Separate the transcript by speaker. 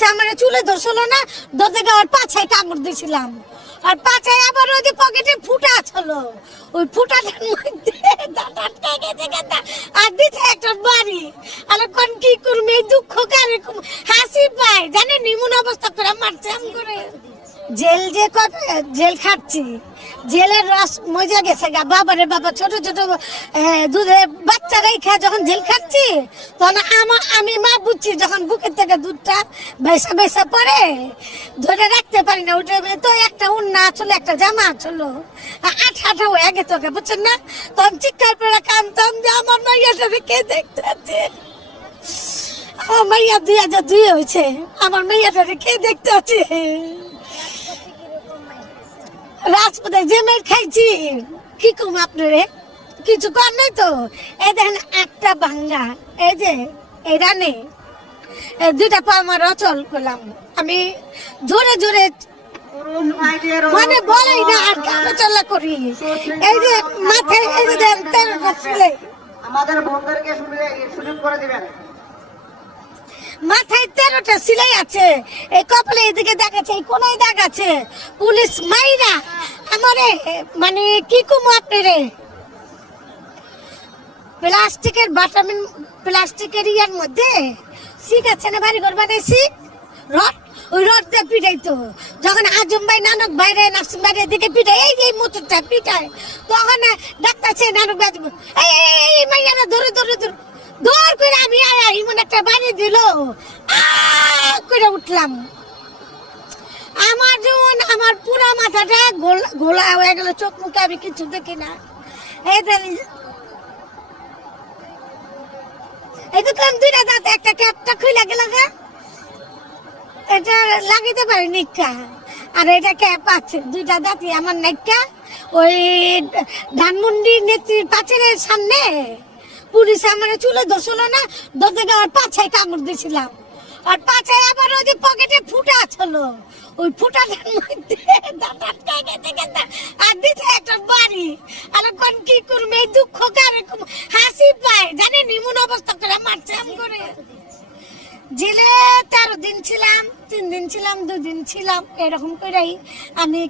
Speaker 1: Police আমার চুলে ধরছিল না, ধরতে গিয়ে ওর পাছায় কামড় দিয়েছিলাম। আর পাছায় আবার ওই যে পকেটে ফুটা ছিল। ওই ফুটাটার মধ্যে আর দিতে একটা বাড়ি। আর কি করবে? দুঃখ কারে হাসি পায়। জানে নিমুন অবস্থা করে জেল যে জেল খাচ্ছি জেলের রস মজা গেছে গা। বাবারে বাবা, ছোট ছোট দুধে বাচ্চারাই খায় যখন জেল খাচ্ছি তখন আমার আমি মা বুঝছি যখন বুকের থেকে দুধটা বেসা বেসা পরে ধরে রাখতে পারি না ওটা তো একটা উন্না ছিল একটা জামা ছিল আঠা আঠা হয়ে গেছে তোকে, বুঝছেন না? তখন চিৎকার করে কানতাম যে আমার মাইয়াটাকে কে দেখতে আছে আমার মাইয়া দুই হাজার দুই হয়েছে। আমার মাইয়াটাকে কে দেখতে আছে রাজপথে মেয়ে খাইছি। কি কম আপনারে? কিছু কর নাই তো? এই দেখেন একটা ভাঙ্গা। এই যে, এই রানে। এই দুইটা পা আমার অচল করলাম। আমি জোরে জোরে মানে বলেই না আর চলা করি। এই যে মাথায় এই যে
Speaker 2: আমাদের বন্ধুদেরকে সুবিধা- সুযোগ করে দিবেন।
Speaker 1: মাথায় তেরোটা সিলাই আছে। এই কপালে এদিকে দাগ আছে এই কোনায় দাগ আছে। পুলিশ মাইরা আমারে মানে কি কমু আপনি রে প্লাস্টিকের বাটামিন প্লাস্টিকের ইয়ার মধ্যে শিক আছে না বাড়ি ঘর বানাইছি? রড ওই রড দিয়ে পিটাইতো। যখন আজম ভাই নানক বাইরে নাসিম বাইরে দিকে পিটাই এই এই মোটরটা পিটায় তখন ডাক্তার সে নানক ভাই এই এই, মাইয়ারা ধরে ধরে ধরে। দৌড় করে আমি আয়া ইমন একটা বাড়ি দিল। করে উঠলাম। আমার যেমন আমার পুরা মাথাটা গোলা হয়ে গেল, চোখ মুখে আমি কিছু দেখি না। এই তো দুইটা একটা এটা পারি নিকা আর এটা আছে, দুইটা আমার নাইকা। ওই সামনে। পুলিশ আমার চুলে ধরছিল না, ধরতে ওর পাছায় কামড় দিয়েছিলাম। আর পাছায় আবার ওই যে পকেটে ফুটা ছিল। ওই ফুটাটার মধ্যে আর দিতে একটা বাড়ি। আর কোন কি করবে? এই দুঃখ কারে? হাসি পায়। জানি নিমন অবস্থা করে মারছে আম করে। জেলে তেরো দিন ছিলাম, তিন দিন ছিলাম, দুদিন ছিলাম, এরকম করেই আমি